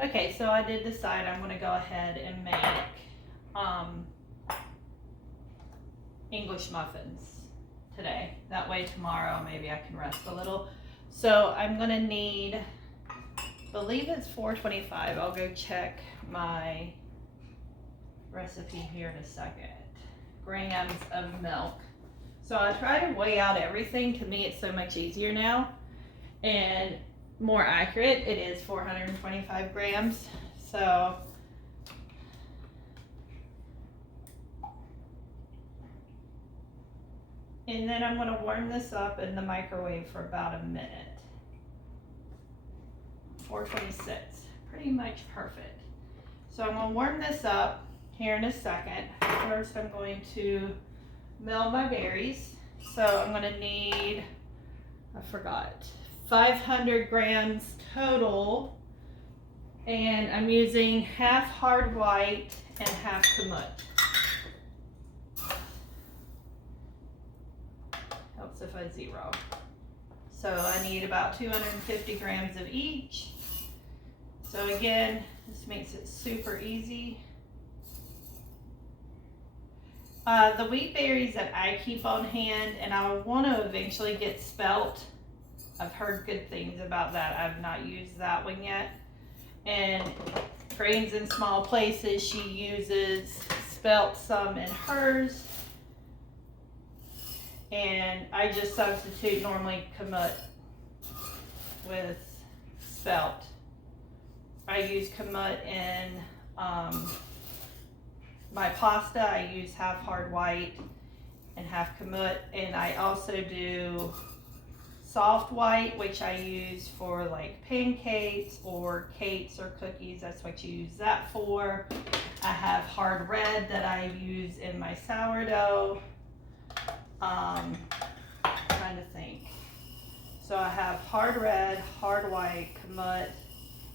Okay, so I did decide I'm gonna go ahead and make English muffins today. That way tomorrow maybe I can rest a little. So I'm gonna need, I believe it's 425. I'll go check my recipe here in a second. Grams of milk. So I try to weigh out everything. To me, it's so much easier now and more accurate. It is 425 grams. So and then I'm going to warm this up in the microwave for about a minute. 426, pretty much perfect. So I'm going to warm this up here in a second. First I'm going to mill my berries. So I'm going to need, I forgot, 500 grams total. And I'm using half hard white and half kamut. Helps if I zero. So I need about 250 grams of each. So again, this makes it super easy. The wheat berries that I keep on hand, and I want to eventually get spelt. I've heard good things about that. I've not used that one yet. And Grains in Small Places, she uses spelt some in hers. And I just substitute normally kamut with spelt. I use kamut in my pasta. I use half hard white and half kamut. And I also do soft white, which I use for like pancakes or cakes or cookies. That's what you use that for. I have hard red that I use in my sourdough. Trying to think. So I have hard red, hard white, kamut,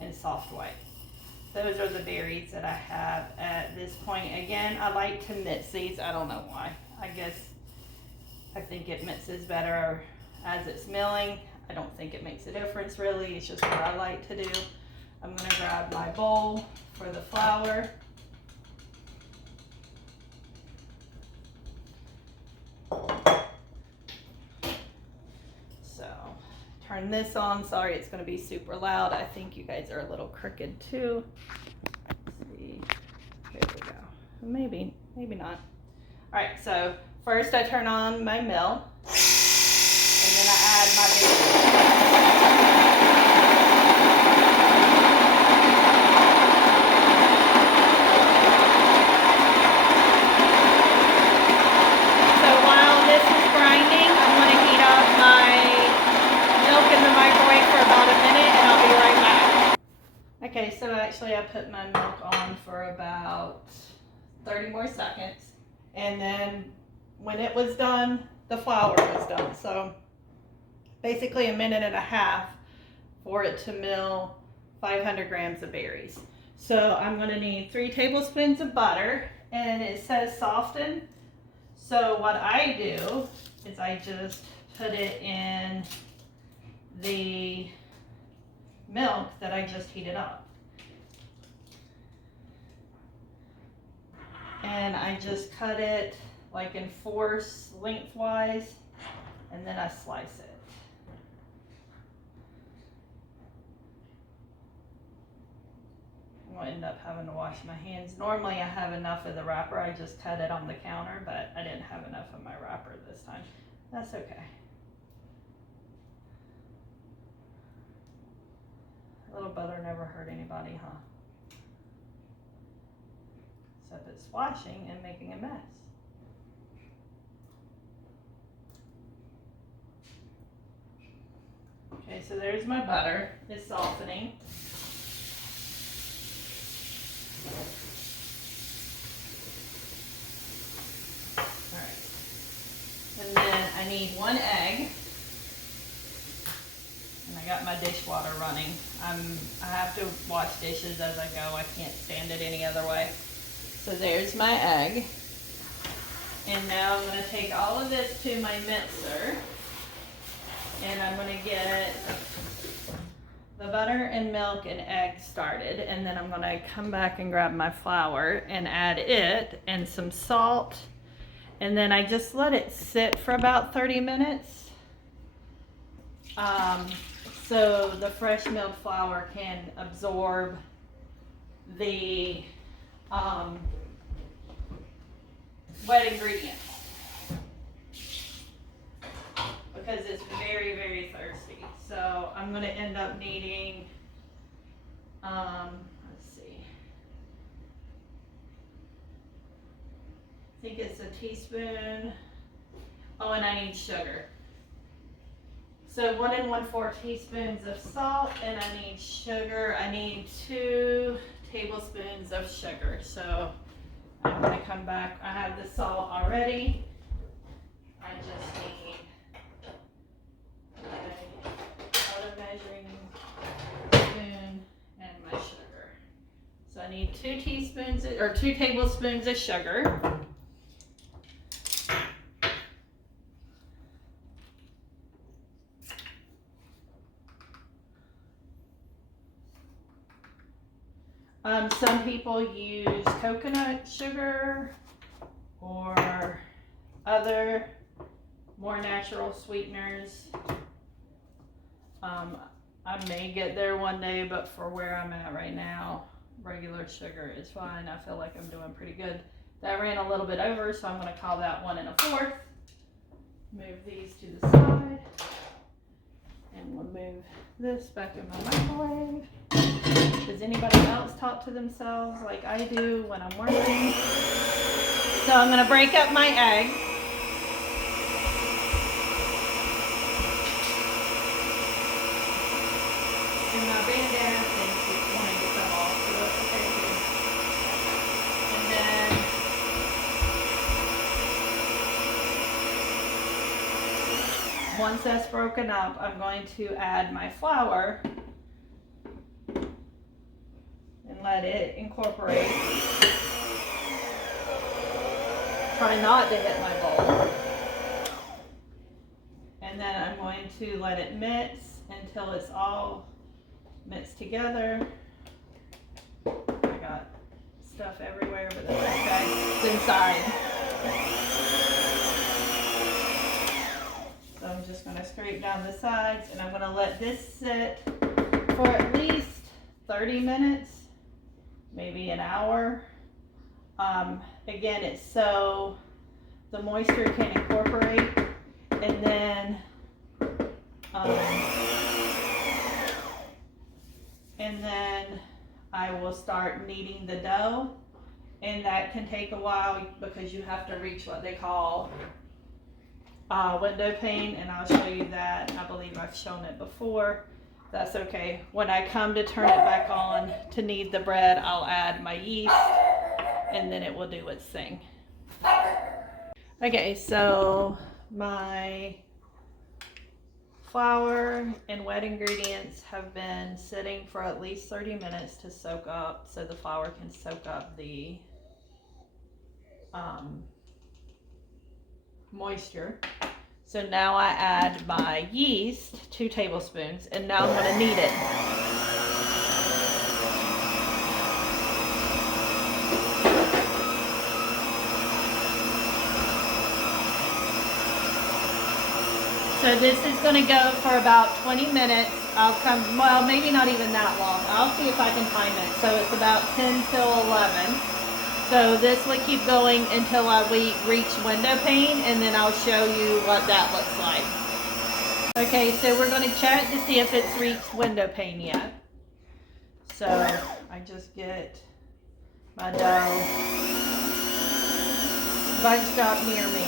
and soft white. Those are the berries that I have at this point. Again, I like to mix these. I don't know why. I think it mixes better as it's milling. I don't think it makes a difference really. It's just what I like to do. I'm gonna grab my bowl for the flour. So turn this on. Sorry, it's gonna be super loud. I think you guys are a little crooked too. Let's see. There we go. Maybe not. All right, so first I turn on my mill, and then I add my baking. So while this is grinding, I'm going to heat up my milk in the microwave for about a minute, and I'll be right back. Okay, so actually I put my milk on for about 30 more seconds. And then when it was done, the flour was done. So basically a minute and a half for it to mill 500 grams of berries. So I'm going to need 3 tablespoons of butter, and it says soften. So what I do is I just put it in the milk that I just heated up. And I just cut it like in 4s lengthwise, and then I slice it. I'm gonna end up having to wash my hands. Normally I have enough of the wrapper. I just cut it on the counter, but I didn't have enough of my wrapper this time. That's okay. A little butter never hurt anybody, huh? Except it's splashing and making a mess. Okay, so there's my butter. It's softening. Alright. And then I need 1 egg. And I got my dishwater running. I have to wash dishes as I go. I can't stand it any other way. So there's my egg. And now I'm going to take all of this to my mixer. And I'm going to get the butter and milk and eggs started, and then I'm gonna come back and grab my flour and add it and some salt, and then I just let it sit for about 30 minutes so the fresh milled flour can absorb the wet ingredients, because it's very, very thirsty. So I'm going to end up needing, let's see, I think it's a teaspoon. Oh, and I need sugar. So 1 1/4 teaspoons of salt, and I need sugar. I need 2 tablespoons of sugar. So I'm going to come back. I have the salt already. I just need my measuring spoon and my sugar. So I need 2 teaspoons or 2 tablespoons of sugar. Some people use coconut sugar or other more natural sweeteners. I may get there one day, but for where I'm at right now, regular sugar is fine. I feel like I'm doing pretty good. That ran a little bit over, so I'm going to call that 1 1/4. Move these to the side, and we'll move this back in my microwave. Does anybody else talk to themselves like I do when I'm working? So I'm going to break up my egg. And my bandana thing keeps wanting to come off, so that's okay too. And then once that's broken up, I'm going to add my flour and let it incorporate. Try not to hit my bowl. And then I'm going to let it mix until it's all mixed together. I got stuff everywhere, but that's okay. It's inside. So I'm just going to scrape down the sides, and I'm going to let this sit for at least 30 minutes, maybe an hour. Again, it's so the moisture can incorporate, and then I will start kneading the dough, and that can take a while because you have to reach what they call window pane, and I'll show you that. I believe I've shown it before. That's okay. When I come to turn it back on to knead the bread, I'll add my yeast, and then it will do its thing. Okay, so my flour and wet ingredients have been sitting for at least 30 minutes to soak up, so the flour can soak up the moisture. So now I add my yeast, 2 tablespoons, and now I'm going to knead it. So this is going to go for about 20 minutes. I'll come, well, maybe not even that long. I'll see if I can time it. So it's about 10 till 11. So this will keep going until we reach window pane, and then I'll show you what that looks like. Okay, so we're going to check to see if it's reached window pane yet. So I just get my dough bunched up near me.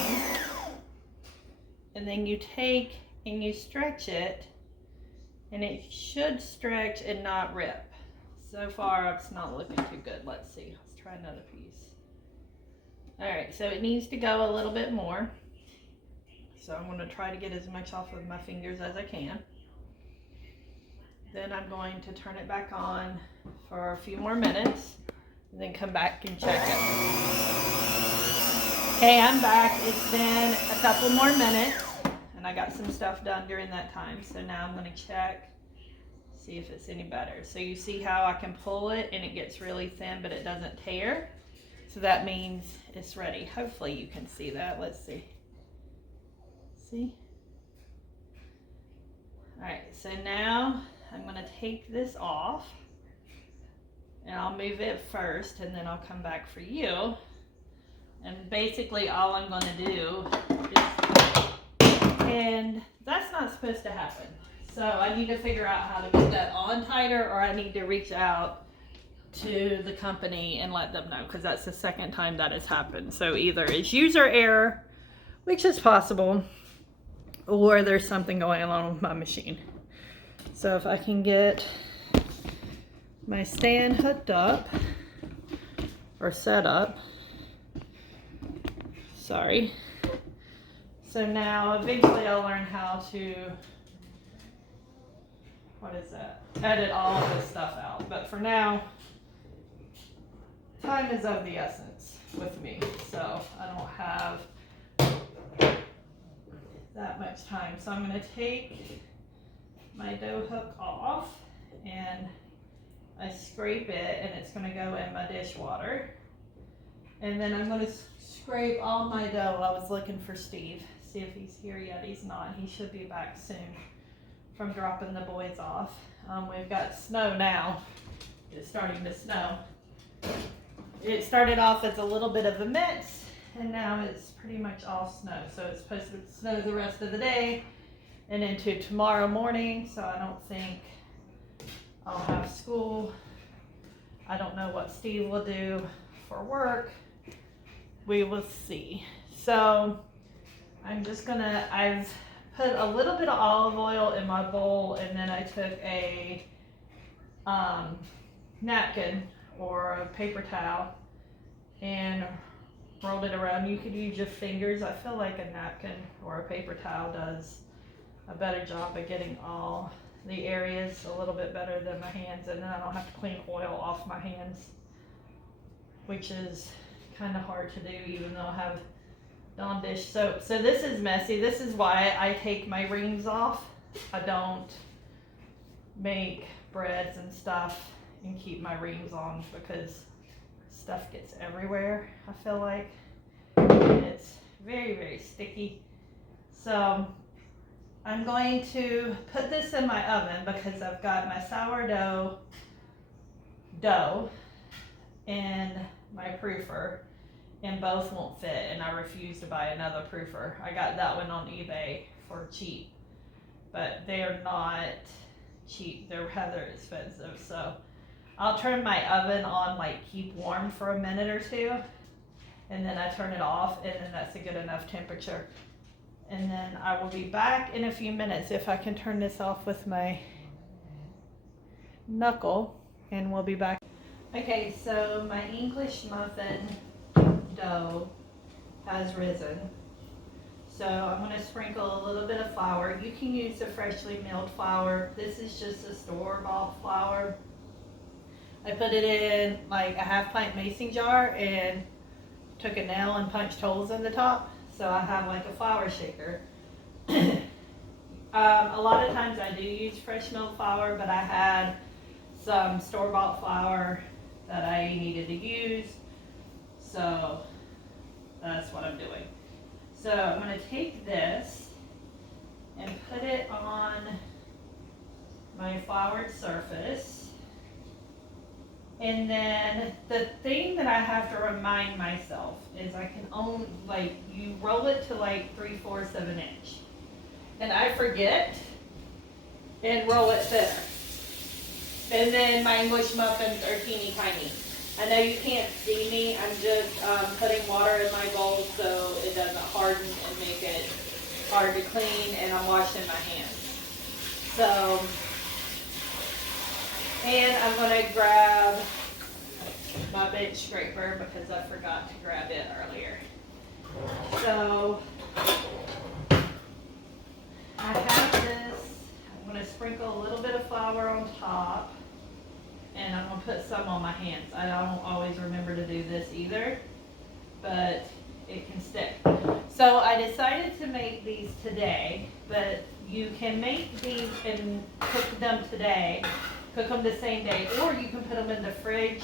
And then you take and you stretch it, and it should stretch and not rip. So far, it's not looking too good. Let's see. Let's try another piece. All right, so it needs to go a little bit more. So I'm going to try to get as much off of my fingers as I can. Then I'm going to turn it back on for a few more minutes, and then come back and check it. Okay, I'm back. It's been a couple more minutes, and I got some stuff done during that time. So now I'm going to check, See if it's any better. So you see how I can pull it and it gets really thin, but it doesn't tear. So that means it's ready. Hopefully you can see that. Let's see. See? All right, so now I'm gonna take this off and I'll move it first and then I'll come back for you. And basically all I'm gonna do is, and that's not supposed to happen. So I need to figure out how to get that on tighter, or I need to reach out to the company and let them know, because that's the second time that has happened. So either it's user error, which is possible, or there's something going on with my machine. So if I can get my stand hooked up or set up, sorry. So now eventually I'll learn how to, what is that? Edit all of this stuff out. But for now, time is of the essence with me. So I don't have that much time. So I'm going to take my dough hook off and I scrape it, and it's going to go in my dishwater. And then I'm going to scrape all my dough. I was looking for Steve. See if he's here yet. He's not. He should be back soon from dropping the boys off. We've got snow now. It's starting to snow. It started off as a little bit of a mix, and now it's pretty much all snow. So it's supposed to snow the rest of the day and into tomorrow morning. So I don't think I'll have school. I don't know what Steve will do for work. We will see. So I'm just gonna, I've put a little bit of olive oil in my bowl, and then I took a napkin or a paper towel and rolled it around. You could use your fingers. I feel like a napkin or a paper towel does a better job of getting all the areas a little bit better than my hands, and then I don't have to clean oil off my hands, which is kind of hard to do even though I have Dawn dish soap. So this is messy. This is why I take my rings off. I don't make breads and stuff and keep my rings on, because stuff gets everywhere, I feel like. And it's very, very sticky. So I'm going to put this in my oven because I've got my sourdough dough and my proofer, and both won't fit, and I refuse to buy another proofer. I got that one on eBay for cheap, but they are not cheap. They're rather expensive. So I'll turn my oven on, like keep warm for a minute or two, and then I turn it off, and then that's a good enough temperature. And then I will be back in a few minutes if I can turn this off with my knuckle, and we'll be back. Okay, so my English muffin dough has risen. So I'm going to sprinkle a little bit of flour. You can use the freshly milled flour. This is just a store-bought flour. I put it in like a half-pint mason jar and took a nail and punched holes in the top. So I have like a flour shaker. A lot of times I do use fresh milled flour, but I had some store-bought flour that I needed to use. So that's what I'm doing. So I'm going to take this and put it on my floured surface. And then the thing that I have to remind myself is I can only, like, you roll it to like 3/4 of an inch. And I forget and roll it thinner. And then my English muffins are teeny tiny. I know you can't see me. I'm just putting water in my bowl so it doesn't harden and make it hard to clean, and I'm washing my hands. So, and I'm going to grab my bench scraper because I forgot to grab it earlier. So, I have this. I'm going to sprinkle a little bit of flour on top. And I'm going to put some on my hands. I don't always remember to do this either. But it can stick. So I decided to make these today, but you can make these and cook them today, cook them the same day, or you can put them in the fridge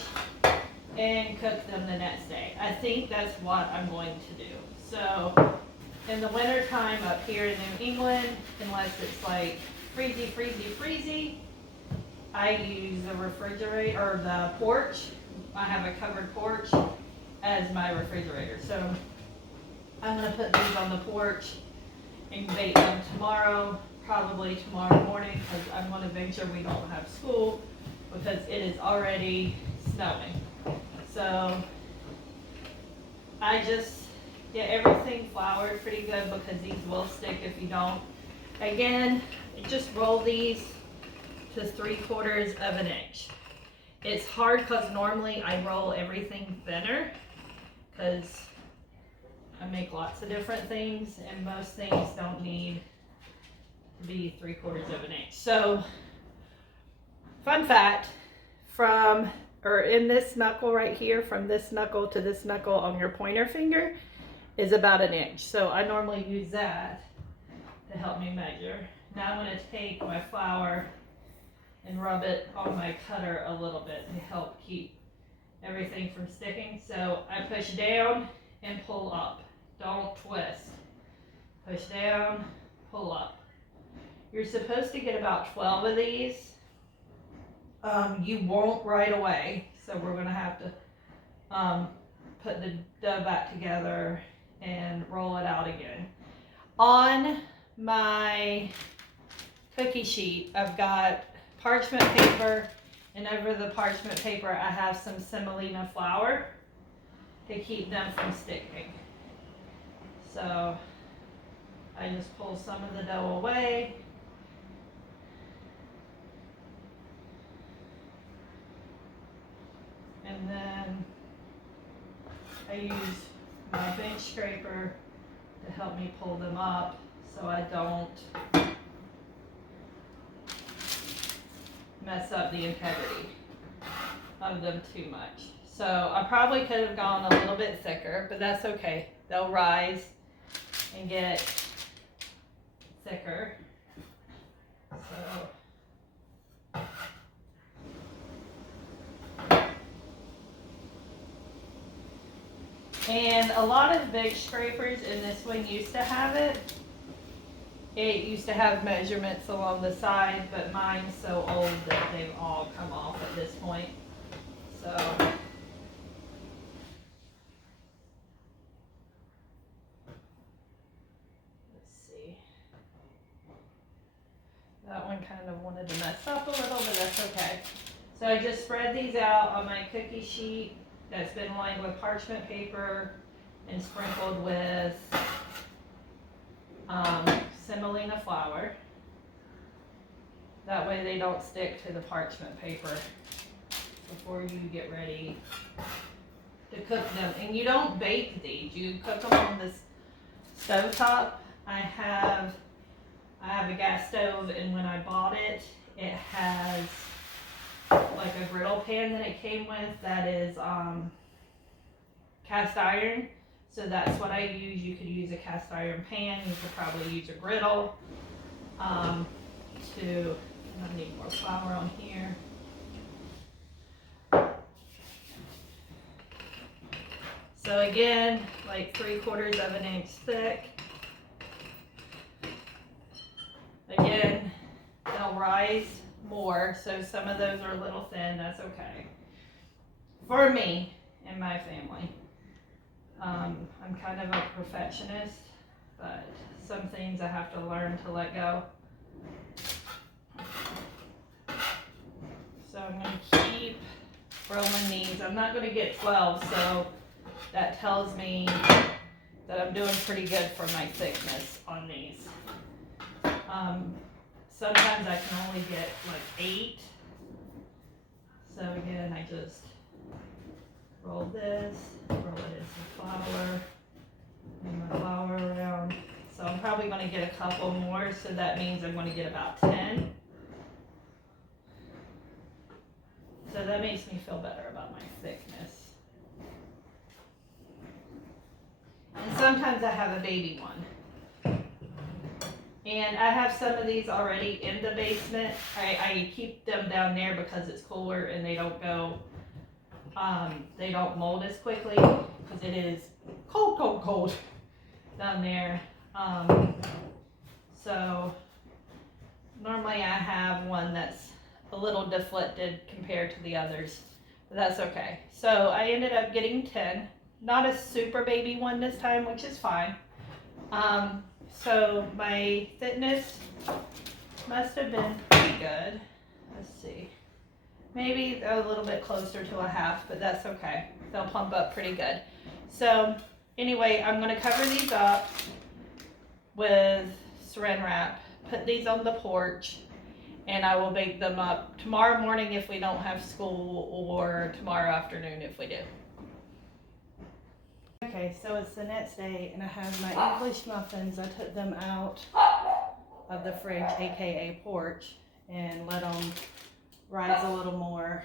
and cook them the next day. I think that's what I'm going to do. So in the winter time up here in New England, unless it's like freezy, I use the refrigerator or the porch. I have a covered porch as my refrigerator. So I'm gonna put these on the porch and bake them tomorrow, probably tomorrow morning, because I'm gonna venture we don't have school because it is already snowing. So I just get everything floured pretty good because these will stick if you don't. Again, just roll these to 3/4 of an inch. It's hard because normally I roll everything thinner because I make lots of different things and most things don't need to be 3/4 of an inch. So, fun fact, in this knuckle right here, from this knuckle to this knuckle on your pointer finger is about an inch. So I normally use that to help me measure. Now I'm going to take my flour and rub it on my cutter a little bit to help keep everything from sticking. So I push down and pull up. Don't twist. Push down, pull up. You're supposed to get about 12 of these. You won't right away, so we're going to have to put the dough back together and roll it out again. On my cookie sheet, I've got parchment paper, and over the parchment paper I have some semolina flour to keep them from sticking. So I just pull some of the dough away. And then I use my bench scraper to help me pull them up so I don't mess up the integrity of them too much. So I probably could have gone a little bit thicker, but that's okay. They'll rise and get thicker. So and a lot of big scrapers, and this one used to have it. It used to have measurements along the side, but mine's so old that they've all come off at this point. So let's see. That one kind of wanted to mess up a little, but that's okay. So I just spread these out on my cookie sheet that's been lined with parchment paper and sprinkled with semolina flour. That way they don't stick to the parchment paper before you get ready to cook them. And you don't bake these, you cook them on this stove top. I have a gas stove, and when I bought it, it has like a griddle pan that it came with that is cast iron. So that's what I use. You could use a cast iron pan. You could probably use a griddle. I need more flour on here. So again, like 3/4 of an inch thick. Again, they'll rise more, so some of those are a little thin. That's okay. For me and my family. I'm kind of a perfectionist, but some things I have to learn to let go. So I'm going to keep rolling these. I'm not going to get 12, so that tells me that I'm doing pretty good for my thickness on these. Sometimes I can only get like 8. So again, I just roll this, roll it in some flour, move my flour around. So I'm probably going to get a couple more, so that means I'm going to get about 10. So that makes me feel better about my thickness. And sometimes I have a baby one. And I have some of these already in the basement. I keep them down there because it's cooler and they don't go, they don't mold as quickly because it is cold down there. So normally I have one that's a little deflected compared to the others, but that's okay. So I ended up getting 10, not a super baby one this time, which is fine. So my thickness must have been pretty good. Let's see, maybe a little bit closer to a half, but that's okay. They'll plump up pretty good. So anyway, I'm gonna cover these up with saran wrap, put these on the porch, and I will bake them up tomorrow morning if we don't have school, or tomorrow afternoon if we do. Okay, so it's the next day and I have my English muffins. I took them out of the fridge, aka porch, and let them rise a little more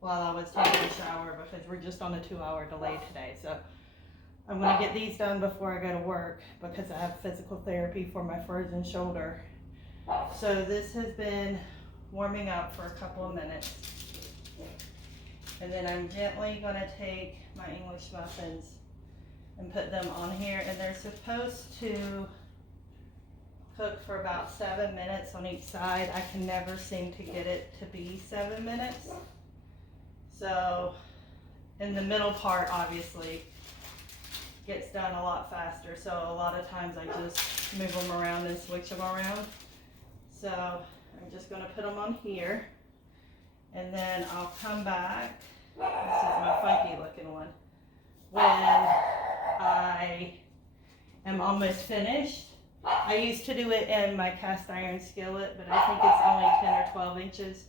while I was taking a shower because we're just on a 2-hour delay today. So I'm gonna get these done before I go to work because I have physical therapy for my frozen shoulder. So this has been warming up for a couple of minutes. And then I'm gently gonna take my English muffins and put them on here, and they're supposed to cook for about 7 minutes on each side. I can never seem to get it to be 7 minutes. So in the middle part obviously gets done a lot faster. So a lot of times I just move them around and switch them around. So I'm just gonna put them on here, and then I'll come back. This is my funky looking one. When I am almost finished. I used to do it in my cast iron skillet, but I think it's only 10 or 12 inches.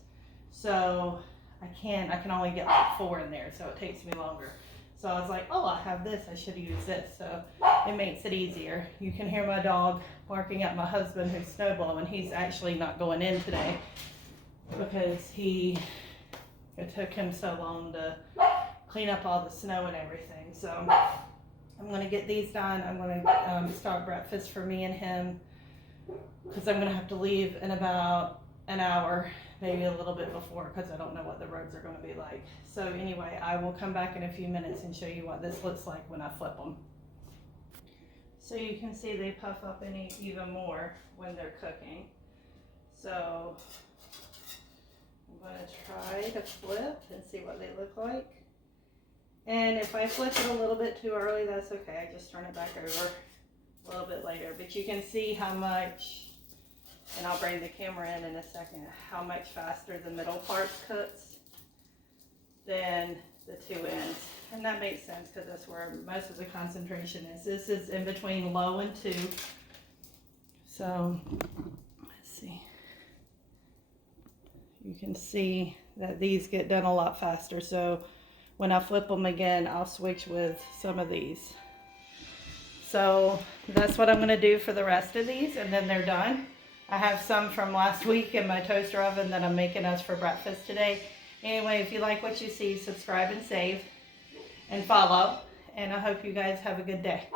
So I can only get like 4 in there, so it takes me longer. So I was like, oh, I have this, I should use this. So it makes it easier. You can hear my dog barking at my husband who's snow blowing. He's actually not going in today because it took him so long to clean up all the snow and everything. So I'm gonna get these done. I'm gonna start breakfast for me and him because I'm gonna have to leave in about an hour, maybe a little bit before, because I don't know what the roads are gonna be like. So anyway, I will come back in a few minutes and show you what this looks like when I flip them. So you can see they puff up even more when they're cooking. So I'm gonna try to flip and see what they look like. And if I flip it a little bit too early, that's okay. I just turn it back over a little bit later. But you can see how much, and I'll bring the camera in a second, how much faster the middle part cooks than the two ends. And that makes sense because that's where most of the concentration is. This is in between low and 2. So let's see. You can see that these get done a lot faster. So when I flip them again, I'll switch with some of these. So that's what I'm gonna do for the rest of these, and then they're done. I have some from last week in my toaster oven that I'm making us for breakfast today. Anyway, if you like what you see, subscribe and save and follow. And I hope you guys have a good day.